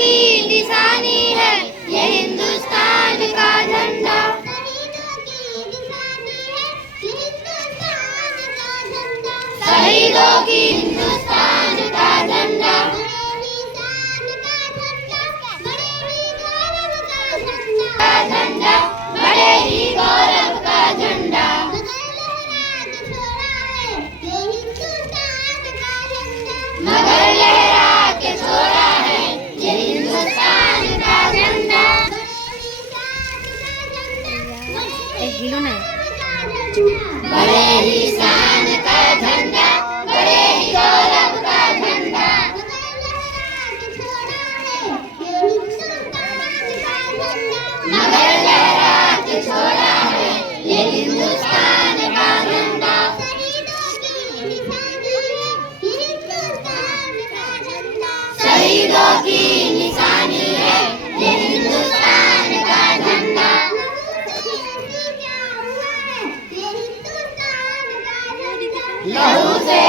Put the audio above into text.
की निशानी है ये हिंदुस्तान का झंडा। शहीदों की हिंदुस्तान का झंडा। झंडा बड़े ही गौरव का झंडा। मगर लहरा के छोड़ा है ये हिंदुस्तान का झंडा। बड़े ही शान का झंडा, बड़े ही गौरव का झंडा। मगर लहरा के छोड़ा है ये हिंदुस्तान का झंडा। शहीदों की निशानी है ये हिंदुस्तान का झंडा। लहू से